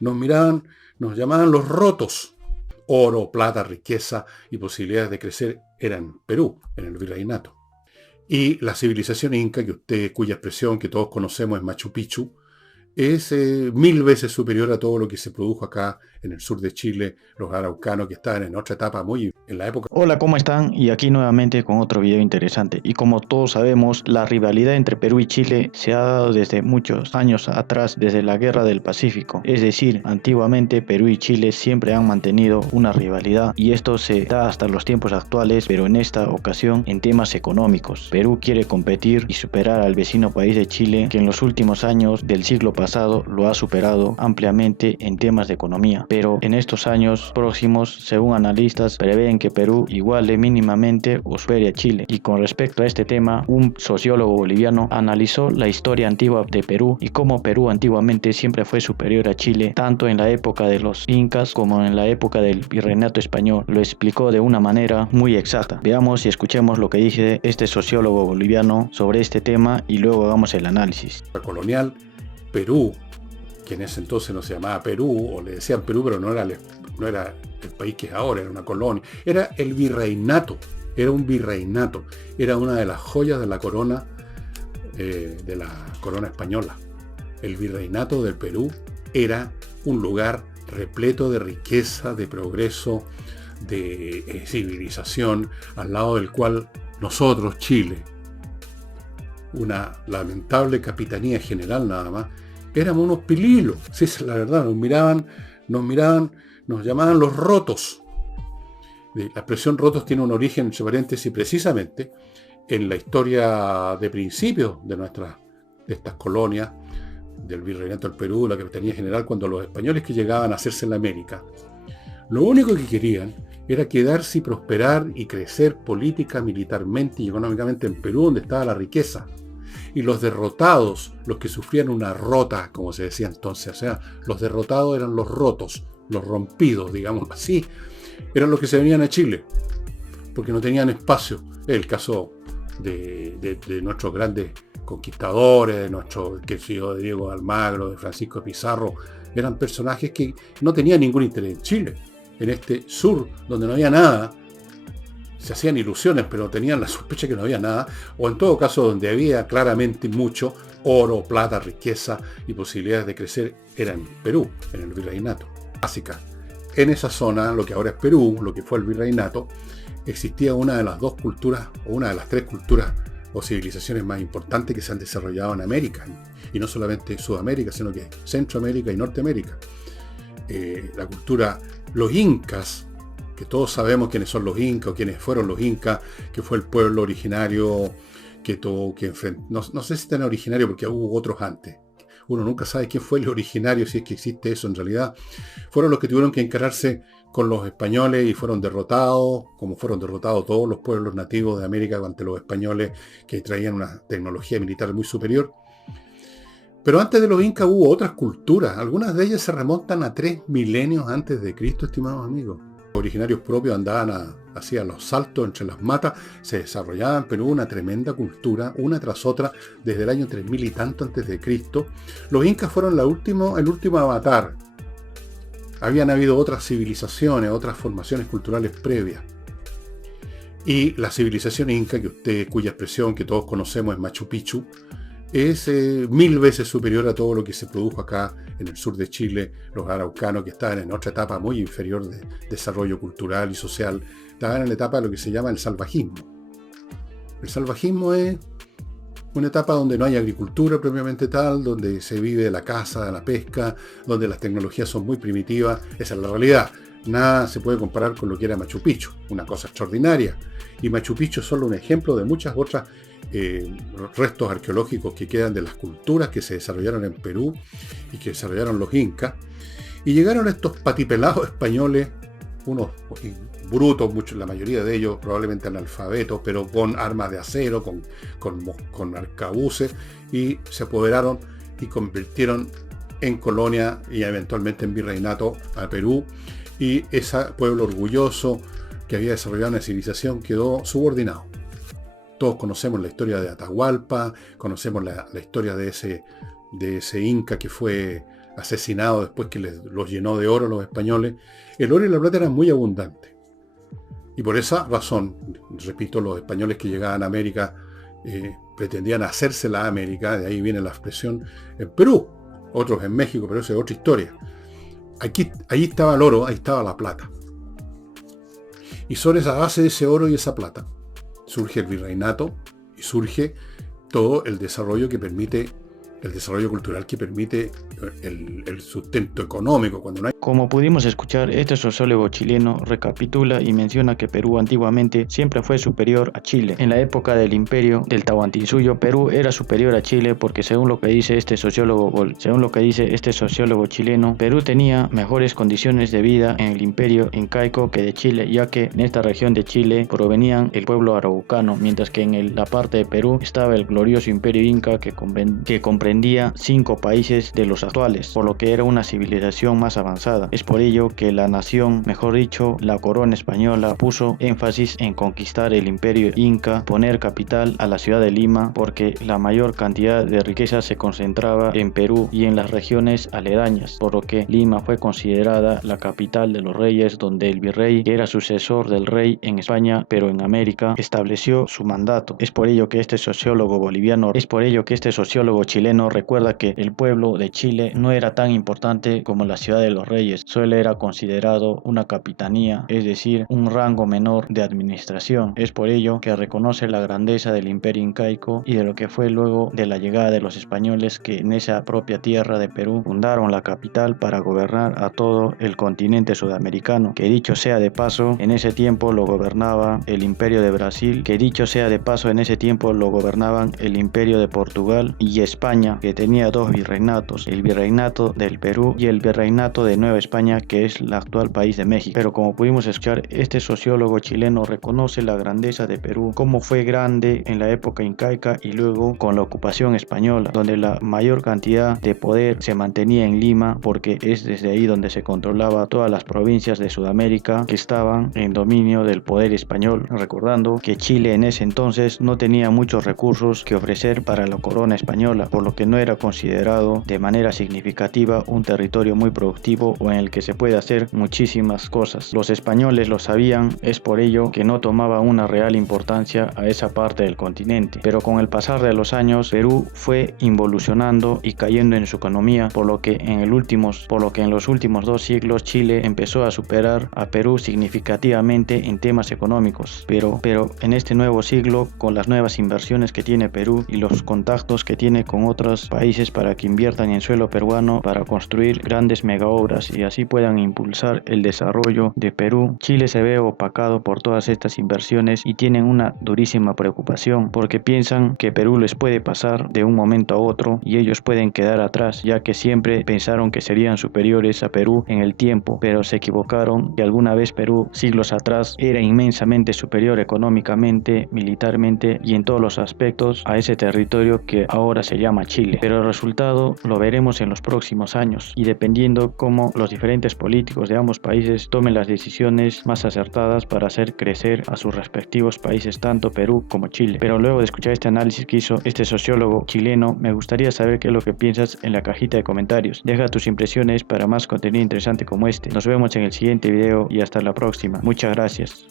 nos miraban, nos llamaban los rotos. Oro, plata, riqueza y posibilidades de crecer eran Perú, en el virreinato. Y la civilización inca, cuya expresión que todos conocemos es Machu Picchu, es 1000 veces superior a todo lo que se produjo acá en el sur de Chile, los araucanos que estaban en otra etapa muy en la época. Hola, ¿cómo están? Y aquí nuevamente con otro video interesante. Y como todos sabemos, la rivalidad entre Perú y Chile se ha dado desde muchos años atrás, desde la Guerra del Pacífico. Es decir, antiguamente Perú y Chile siempre han mantenido una rivalidad y esto se da hasta los tiempos actuales, pero en esta ocasión en temas económicos. Perú quiere competir y superar al vecino país de Chile, que en los últimos años del siglo pasado lo ha superado ampliamente en temas de economía. Pero en estos años próximos, según analistas, prevén que Perú iguale mínimamente o supere a Chile. Y con respecto a este tema, un sociólogo boliviano analizó la historia antigua de Perú y cómo Perú antiguamente siempre fue superior a Chile, tanto en la época de los incas como en la época del virreinato español. Lo explicó de una manera muy exacta. Veamos y escuchemos lo que dice este sociólogo boliviano sobre este tema y luego hagamos el análisis. Colonial, Perú, que en ese entonces no se llamaba Perú, o le decían Perú, pero no era el país que es ahora, era una colonia, era el virreinato, era un virreinato, era una de las joyas de la corona española. El virreinato del Perú era un lugar repleto de riqueza, de progreso, de civilización, al lado del cual nosotros, Chile, una lamentable capitanía general nada más, éramos unos pililos, sí, es la verdad, nos llamaban los rotos. La expresión rotos tiene un origen, entre paréntesis, precisamente en la historia de principios de estas colonias, del virreinato del Perú, la capitanía general, cuando los españoles que llegaban a hacerse en la América, lo único que querían era quedarse y prosperar y crecer política, militarmente y económicamente en Perú, donde estaba la riqueza. Y los derrotados, los que sufrían una rota, como se decía entonces, o sea, los derrotados eran los rotos, los rompidos, digamos así, eran los que se venían a Chile, porque no tenían espacio. Es el caso de nuestros grandes conquistadores, de nuestro querido Diego Almagro, de Francisco Pizarro, eran personajes que no tenían ningún interés en Chile, en este sur donde no había nada. Se hacían ilusiones, pero tenían la sospecha que no había nada, o en todo caso donde había claramente mucho oro, plata, riqueza y posibilidades de crecer, era en Perú, en el virreinato. Básica. En esa zona, lo que ahora es Perú, lo que fue el virreinato, existía una de las dos culturas, o una de las tres culturas o civilizaciones más importantes que se han desarrollado en América, y no solamente Sudamérica, sino que Centroamérica y Norteamérica. La cultura, los incas, que todos sabemos quiénes son los incas o quiénes fueron los incas, que fue el pueblo originario no sé si tan originario porque hubo otros antes. Uno nunca sabe quién fue el originario, si es que existe eso en realidad. Fueron los que tuvieron que encararse con los españoles y fueron derrotados, como fueron derrotados todos los pueblos nativos de América ante los españoles, que traían una tecnología militar muy superior. Pero antes de los incas hubo otras culturas. Algunas de ellas se remontan a 3 milenios antes de Cristo, estimados amigos. Los originarios propios andaban hacían los saltos entre las matas, se desarrollaba en Perú una tremenda cultura, una tras otra, desde el año 3000 y tanto antes de Cristo. Los incas fueron el último avatar. Habían habido otras civilizaciones, otras formaciones culturales previas. Y la civilización inca, cuya expresión que todos conocemos es Machu Picchu, es 1000 veces superior a todo lo que se produjo acá en el sur de Chile, los araucanos que estaban en otra etapa muy inferior de desarrollo cultural y social, estaban en la etapa de lo que se llama el salvajismo. El salvajismo es una etapa donde no hay agricultura propiamente tal, donde se vive de la caza, de la pesca, donde las tecnologías son muy primitivas. Esa es la realidad. Nada se puede comparar con lo que era Machu Picchu, una cosa extraordinaria. Y Machu Picchu es solo un ejemplo de muchas otras restos arqueológicos que quedan de las culturas que se desarrollaron en Perú y que desarrollaron los incas. Y llegaron estos patipelados españoles, unos brutos, muchos, la mayoría de ellos probablemente analfabetos, pero con armas de acero, con arcabuces, y se apoderaron y convirtieron en colonia y eventualmente en virreinato a Perú, y ese pueblo orgulloso que había desarrollado una civilización quedó subordinado. Todos conocemos la historia de Atahualpa, conocemos la historia de ese inca que fue asesinado después que los llenó de oro los españoles, el oro y la plata eran muy abundantes. Y por esa razón, repito, los españoles que llegaban a América pretendían hacerse la América, de ahí viene la expresión en Perú, otros en México, pero esa es otra historia. Ahí estaba el oro, ahí estaba la plata. Y sobre esa base de ese oro y esa plata surge el virreinato y surge todo el desarrollo que permite, el desarrollo cultural que permite el sustento económico. Cuando no hay... Como pudimos escuchar, este sociólogo chileno recapitula y menciona que Perú antiguamente siempre fue superior a Chile. En la época del imperio del Tahuantinsuyo, Perú era superior a Chile porque según lo que dice este sociólogo chileno, Perú tenía mejores condiciones de vida en el imperio incaico que de Chile, ya que en esta región de Chile provenían el pueblo araucano, mientras que en la parte de Perú estaba el glorioso imperio inca que comprendía 5 países de los actuales, por lo que era una civilización más avanzada. Es por ello que la nación, mejor dicho, la corona española, puso énfasis en conquistar el imperio inca, poner capital a la ciudad de Lima, porque la mayor cantidad de riqueza se concentraba en Perú y en las regiones aledañas, por lo que Lima fue considerada la capital de los reyes, donde el virrey, que era sucesor del rey en España, pero en América, estableció su mandato. Es por ello que este sociólogo chileno recuerda que el pueblo de Chile no era tan importante como la ciudad de los reyes, solo era considerado una capitanía, es decir, un rango menor de administración. Es por ello que reconoce la grandeza del imperio incaico y de lo que fue luego de la llegada de los españoles, que en esa propia tierra de Perú fundaron la capital para gobernar a todo el continente sudamericano, que dicho sea de paso, en ese tiempo lo gobernaba el imperio de Brasil, que dicho sea de paso, en ese tiempo lo gobernaban el imperio de Portugal y España, que tenía 2 virreinatos, el virreinato del Perú y el virreinato de Nueva España, que es el actual país de México. Pero como pudimos escuchar, este sociólogo chileno reconoce la grandeza de Perú, cómo fue grande en la época incaica y luego con la ocupación española, donde la mayor cantidad de poder se mantenía en Lima, porque es desde ahí donde se controlaba todas las provincias de Sudamérica que estaban en dominio del poder español, recordando que Chile en ese entonces no tenía muchos recursos que ofrecer para la corona española, por lo que no era considerado de manera significativa un territorio muy productivo o en el que se puede hacer muchísimas cosas. Los españoles lo sabían, es por ello que no tomaba una real importancia a esa parte del continente. Pero con el pasar de los años, Perú fue involucionando y cayendo en su economía, por lo que en los últimos 2 siglos Chile empezó a superar a Perú significativamente en temas económicos. Pero en este nuevo siglo, con las nuevas inversiones que tiene Perú y los contactos que tiene con otros países para que inviertan en suelo peruano para construir grandes megaobras y así puedan impulsar el desarrollo de Perú, Chile se ve opacado por todas estas inversiones y tienen una durísima preocupación porque piensan que Perú les puede pasar de un momento a otro y ellos pueden quedar atrás, ya que siempre pensaron que serían superiores a Perú en el tiempo, pero se equivocaron, que alguna vez Perú, siglos atrás, era inmensamente superior económicamente, militarmente y en todos los aspectos a ese territorio que ahora se llama Chile. Pero el resultado lo veremos en los próximos años y dependiendo cómo los diferentes políticos de ambos países tomen las decisiones más acertadas para hacer crecer a sus respectivos países, tanto Perú como Chile. Pero luego de escuchar este análisis que hizo este sociólogo chileno, me gustaría saber qué es lo que piensas en la cajita de comentarios. Deja tus impresiones para más contenido interesante como este. Nos vemos en el siguiente video y hasta la próxima. Muchas gracias.